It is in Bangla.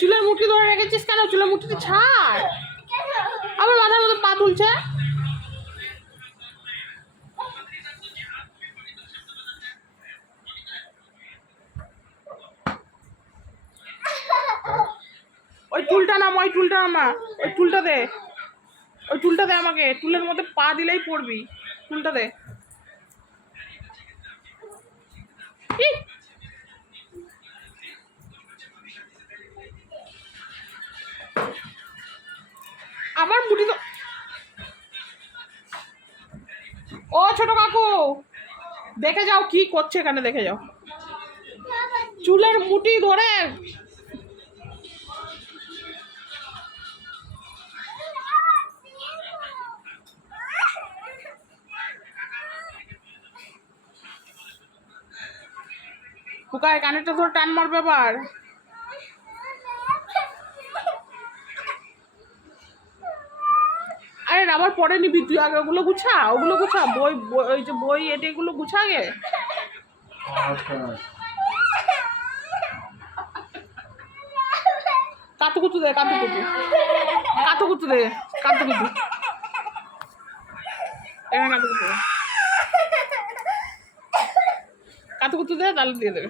চুলের মুঠি ধরে রেখেছিস কেন? চুলের মুঠিটি ছাড়। আবার মাথার মধ্যে পা তুলছে। ওই টুলটা নামা, ওই টুলটা নামা, ওই টুলটা দে, ওই টুলটা দে আমাকে। টুলের মধ্যে পা দিলেই পড়বি। টুলটা দে। আমার মুঠি তো। ও ছোট কাকু, দেখে যাও কি করছে এখানে, দেখে যাও। চুলের মুঠি ধরে কুকায় কানেরটা ধরে টান মারবে আবার। আরে আবার পরে নিবি তুই, আগে ওগুলো গুছা, ওগুলো গুছা। বই, ওই যে বই এগুলো গুছা আগে। কাতুকুতু দে, কাতুকুতু, কাতুকুতু দে, কাতুকুতু। এখানে কাতুকুতু, কাতুকুতু দে, তাহলে দিয়ে দেবে।